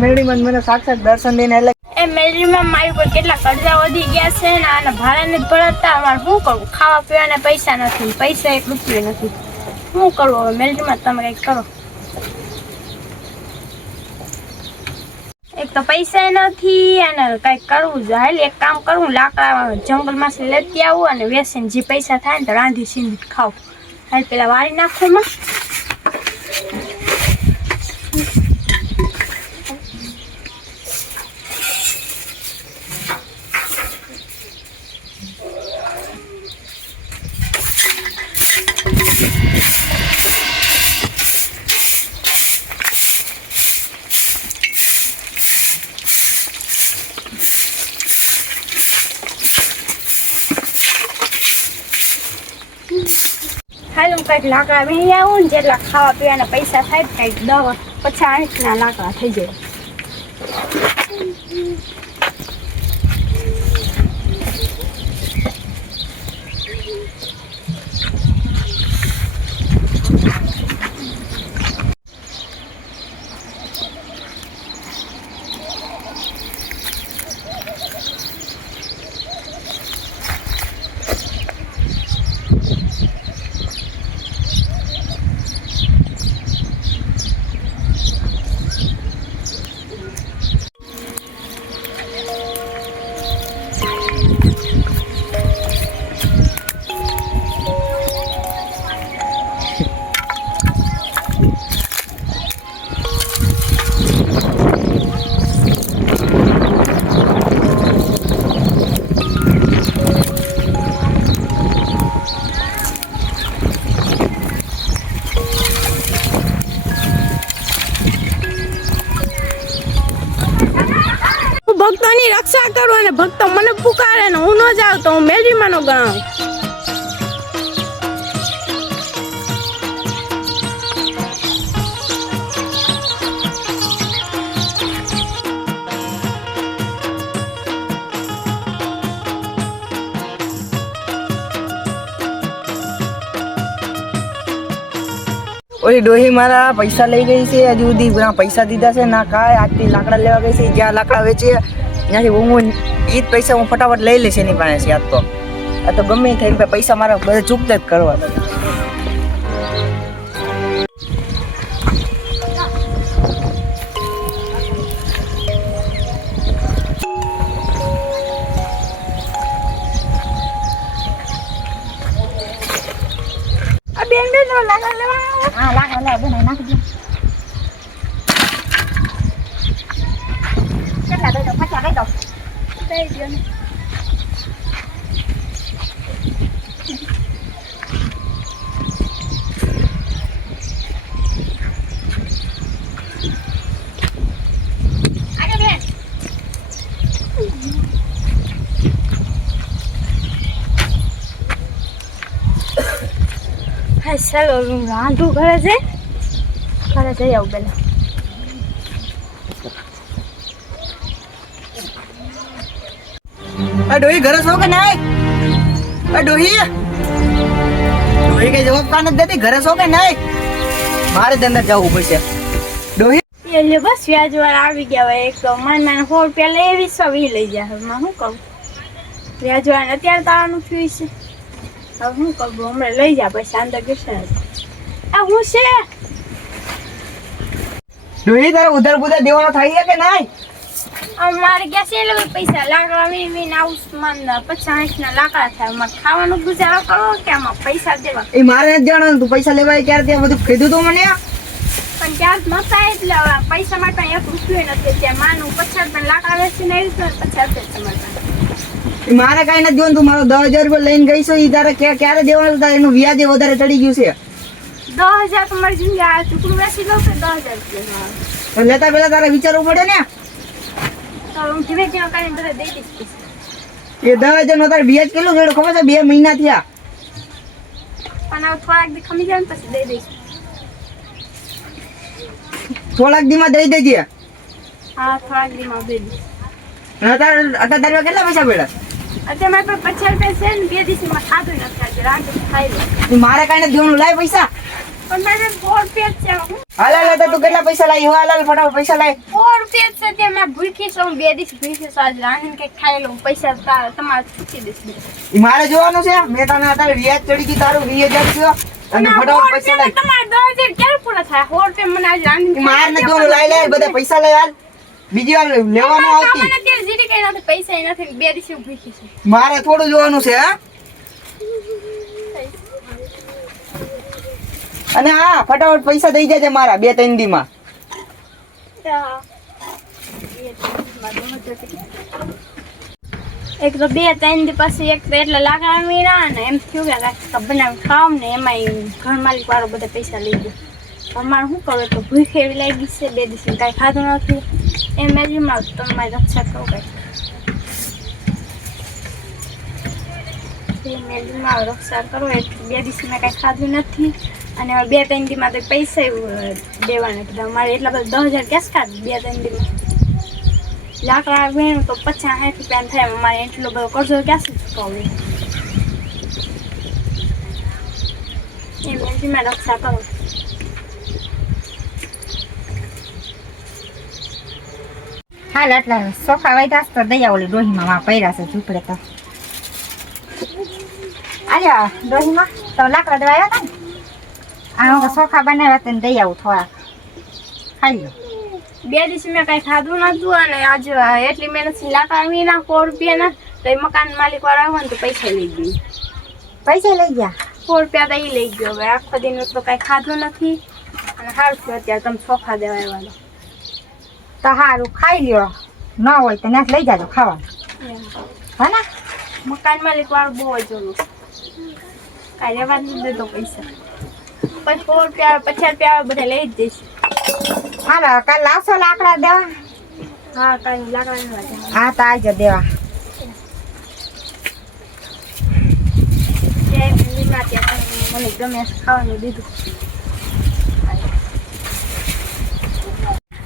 મેળડીમાં મને સાક્ષાત દર્શન દઈને એટલે એ મેળવીમાં મારી પર કેટલા કરજા વધી ગયા છે ને આના ભાડાને જ ભરતા અમારે શું કરવું? ખાવા પીવાના પૈસા નથી, પૈસા એક રૂપિયો નથી. શું કરવું હવે? મેળવીમાં તમે કંઈક કરો. એક તો પૈસા નથી અને કંઈક કરવું જોઈએ. હાલ એક કામ કરવું, લાકડા જંગલમાંથી લેતી આવું અને વેચીને જે પૈસા થાય ને તો રાંધી સીંધી ખાવ. હાલ પેલા વાળી નાખું માં. હાલ હું કંઈક લાકડા વીણી આવું ને જેટલા ખાવા પીવાના પૈસા થાય કંઈક 50-60 લાકડા થઈ જાય. ભક્તોની રક્ષા કરું અને ભક્તો મને પુકારે ને હું ન જાઉં તો હું મેળવીમાં નો ગણાવું. ઓલી ડોહી મારા પૈસા લઈ ગઈ છે. હજુ સુધી ના પૈસા દીધા છે ના કાંઈ. આજથી લાકડા લેવા ગઈ છે. જ્યાં લાકડા વેચે ત્યાંથી હું એ જ પૈસા હું ફટાફટ લઈ લઈશ એની પાસે. આ તો ગમે થઈ પૈસા મારા બધા ચૂકતા જ કરવા. હા લાકડા લેવા બેન નાખી દો. કેટલા દઈ દો? 50 દઈ દો. દઈ દો ને. આજો બેન. હા ચાલો રાંધું ઘરે જઈ આવું પેલા. ડોહી ઘરે છો કે નહીં? ડોહી કઈ જવાબ કા નથી દેતી. ઘરે છો કે નહીં? મારે ધંધા જવું પડશે. ડોહી એટલે બસ વ્યાજવાળા આવી ગયા હોય. એક તો મને 100 રૂપિયા લઈ આવી 20 લઈ જાય. હવે શું કહું? વ્યાજવાળા અત્યારે તો આવવાનું થયું છે. હવે શું કહું? હમણાં લઈ જા પૈસા અંદર કેટલા આ હું છે. ડોહી તારે ઉધાર બુધાર દેવાનો થાય છે કે નહીં? મારે ગયા છે એટલે પૈસા લાકડા વીણ આવું 50-60 લાકડા થાય. મારે ખાવાનું ગુજારો કરવો કે આમાં પૈસા દેવા? એ મારે નથી જાણવાનું. તું પૈસા લેવા ક્યારે ત્યાં બધું કીધું તું મને. પણ ત્યાં નતા એટલે પૈસા માટે 1 રૂપિયો નથી. ત્યાં માનું 50 લાકડા વેચીને આવી તો 50 તમારે મારે કઈ નથી જોવાનું. તું મારો 10,000 રૂપિયા લઈને ગઈ છો. એ તારે ક્યારે દેવાનું? તારે એનું વ્યાજ વધારે ચડી ગયું છે. 10,000 તમારી જિંદગી આ ટુકડું વેચી લઉં કે 10,000 રૂપિયા લેતા પેલા તારે વિચારવું પડે ને. તો હું ધીમે ધીમે કરીને બધા દઈ દઈશ. એ 10,000 નો તારે વ્યાજ કેટલું ગયું ખબર છે? 2 મહિના થયા. પણ હવે થોડાક દી ખમી જાય ને પછી દઈ દઈશ. થોડાક દીમાં દઈ દેજે. હા થોડાક દીમાં દઈ દઈશ. અત્યારે કેટલા પૈસા પડ્યા? અત્યારે મારી પાસે 50 રૂપિયા છે ને 2 દિવસમાં ખાધું નથી. આજે રાંધું ખાઈ લો. મારે કઈ નથી દેવાનું. લાય પૈસા. પણ મારે 4 રૂપિયા જ છે હું હાલ હાલ તો તું કેટલા પૈસા લાવી હાલ હાલ ફટાફટ પૈસા લાવી 4 રૂપિયા જ છે તે મેં ભૂખી છું 2 દિવસ ભૂખી છું આજ રાંધીને કંઈક ખાઈ લઉં પૈસા તમારે પૂછી દઈશ ઈ મારે જોવાનું છે મેં તને અત્યારે વ્યાજ ચડી ગઈ તારું 20,000 થયો અને ફટાફટ પૈસા લાવી તમારે 10,000 ક્યારે પૂરા થાય 4 રૂપિયા મને આજ રાંધીને માર ને જો લાઈ લે બધા પૈસા લઈ હાલ બીજી વાર લેવાનું આવતી મને અત્યારે જીરી કઈ નથી પૈસા નથી 2 દિવસ ભૂખી છું મારે થોડું જોવાનું છે હા અને હા ફટાફટ પૈસા દઈ જજે મારા 2-3 દી માં એક તો 2-3 દી પછી એક તો એટલે લાકડા મીરા ને એમ થયું કે કાંઈક બનાવી ખાવ ને એમાં ઘર માલિક વાળો બધા પૈસા લઈ ગયો અમારે શું કરું તો ભૂખ એવી લાગી છે 2 દિવસ કાંઈ ખાધું નથી એ મેજમાં તમે મારી રક્ષા કરો કાંઈ મેજમાં રક્ષા કરો એટલે 2 દિવસ મેં કાંઈ ખાધું નથી અને 2-3 દીમાં તો પૈસા દેવાના કીધા અમારે એટલા બધા 10,000 કેશ કાઢ 2-3 દીમાં લાકડા વીણું તો 50-60 રૂપિયા થાય અમારે એટલો બધો કરજો ક્યાંથી ચૂકવવું એ મેજમાં રક્ષા કરો હાલ આટલા સોફા વાયદાસ તો દયા ઓલી ડોહીમાં માં પડ્યા છે ઝૂપડે તો આલ્યા ડોહીમાં તો લાકડા દેવા આવ્યા હતા ને આ હું સોફા બનાવ્યા હતા ને દઈ આવું થોડા ખાઈ લો 2 દિવસ મેં કાંઈ ખાધું નતું અને આજે એટલી મહેનતથી લાકડા વીના 100 રૂપિયાના તો એ મકાન માલિક વાળા આવ્યો ને તો પૈસા લઈ ગયું પૈસા લઈ ગયા 100 રૂપિયા તો એ લઈ ગયો હવે આખો દિન તો કાંઈ ખાધું નથી અને સારું થયું અત્યારે તમે સોફા દેવા આવ્યા તો સારું ખાઈ લ્યો ન હોય તો ત્યાં લઈ જાજો ખાવાનું હા ને મકાન માલિક વાળું બહુ જ ઓલું કાંઈ રહેવા જ નથી દેતો પૈસા પછી 100 રૂપિયા 50 રૂપિયા બધા લઈ જ જઈશ હાલો કાલ લાવશો લાકડા દેવા હા કાંઈ લાકડા લેવા જાય હા તો આવજો દેવા મને ગમે ખાવાનું દીધું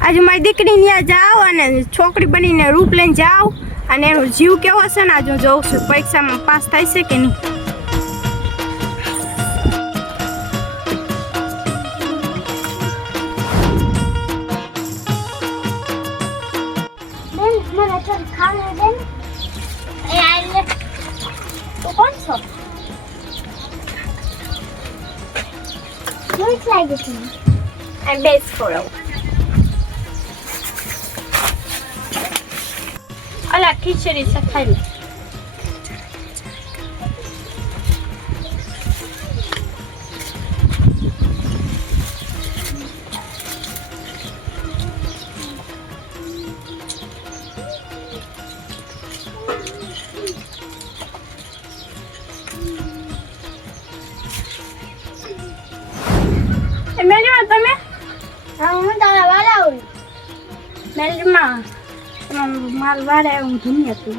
આજે મારી દીકરી ત્યાં જાઓ અને છોકરી બનીને રૂપ લઈને જાઓ અને એનો જીવ કેવો હશે ને આજે હું જોઉં છું પરીક્ષામાં પાસ થાય છે કે નહીં કોણ છો ભૂખ લાગી છે I'm best for all. અલા ખીચડી છે ખાઈ લો મેલમાં તમે હું તારા વાળા આવું મેલમાં માલ વાળા હું ધૂની હતું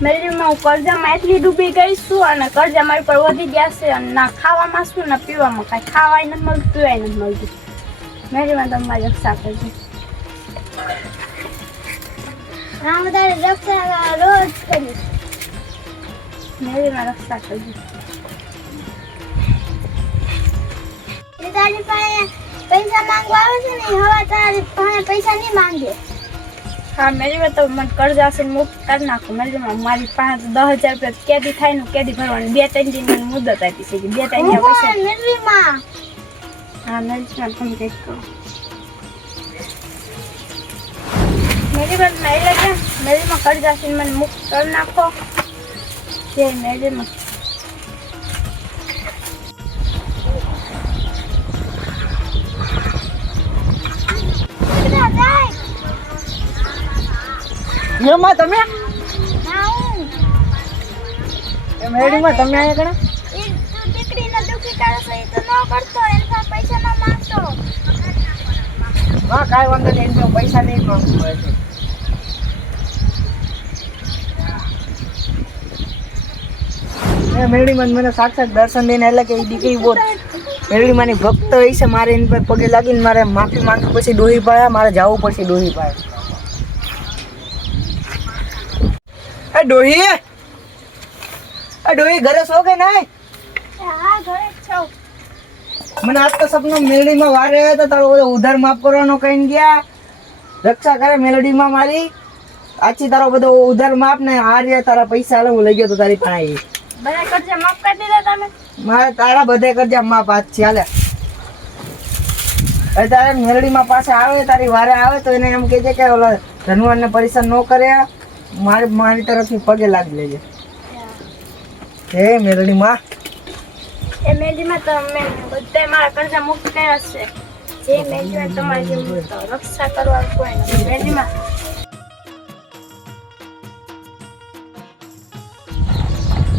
મેલમાં હું કરજામાં એટલી ડૂબી ગઈ છું અને કરજા મારી પર વધી ગયા છે અને ના ખાવામાં શું ના પીવામાં કાંઈ ખાવાય નથી મળતું પીવાય નથી મળતું મેલમાં તમે મારી રક્ષા કરજો હા હું તારી રક્ષા રોજ કરીશ મેલમાં રક્ષા કરજો તારી પાસે પૈસા માંગવા આવે છે ને હવે તારી પાસે પૈસા નહીં માંગે હા મેરીમાં તો મને કર્જા છે મુક્ત કરી નાખો મેરીમાં મારી પાસે 10,000 રૂપિયા કેદી થાય ને કેદી ભરવાની 2-3 દિનની મુદત આપી છે 2-3 પૈસા મેરીમાં હા મેરીમાં તમે કંઈક કરો મેરીમાં મેરીમાં કર્જા છે મને મુક્ત કરી નાખો જે મેરીમાં એમાં તમે મેડીમાં તમે આયા કણા ઈ તું દીકરીને દુખી કરે છે ઈ તો ન કરતો એના પાસે પૈસા ન માંગતો હા કાંઈ વાંધો નહીં તો પૈસા નહીં માંગવું પડે છે મેડીમાં મને સાક્ષાત દર્શન દઈને એટલે કે એ દીકરી બહુ મેડીમાંની ભક્ત હોય છે મારે એની પર પગે લાગીને મારે માફી માંગવી પછી ડોહી પાયા મારે જવું પડશે ડોહી પાયા ડોહી ઘરે છો કે નહીં હા ઘરે જ છો છો મને આજ તો સપનું મેલડીમાં વારે આવ્યો તો તારો બધો ઉધાર માફ કરવાનો કહીને ગયા. રક્ષા કરે મેલડીમાં મારી. આછી તારો બધો ઉધાર માફ ને આ રહ્યા તારા પૈસા હાલે હું લઈ ગયો તો તારી પાસે. બધા કરજા માફ કરી દીધા તમે? મારે તારા બધે કરજા માફ આજ છે હાલે. હવે તારે મેલડીમાં પાસે આવે તારી વારે આવે તો એને એમ કહેજે કે ઓલા ધનવાનને પરેશાન ન કરે. મારી તરફથી પગે લાગી લેજે. હે મેલડીમાં એ મેજીમાં તમે બધા મારા કરજા મુક્ત કર્યા છે. જે મેજીમાં તમારી જેમ રક્ષા કરવા કોઈ નથી. મેજીમાં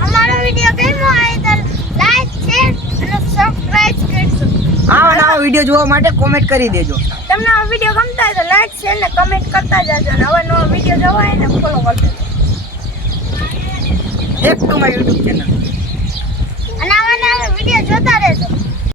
અમારો વિડિયો કેવો આવ્યો તો લાઈક શેર અને સબસ્ક્રાઇબ કરજો. આવા નવા વિડીયો જોવા માટે કોમેન્ટ કરી દેજો. તમને આ વિડિયો ગમતા હોય તો લાઈક શેર ને કમેન્ટ કરતા જાજો અને હવે નવો વિડિયો જોવા હોય ને ફોલો કરજો. એક તો મારી YouTube ચેનલ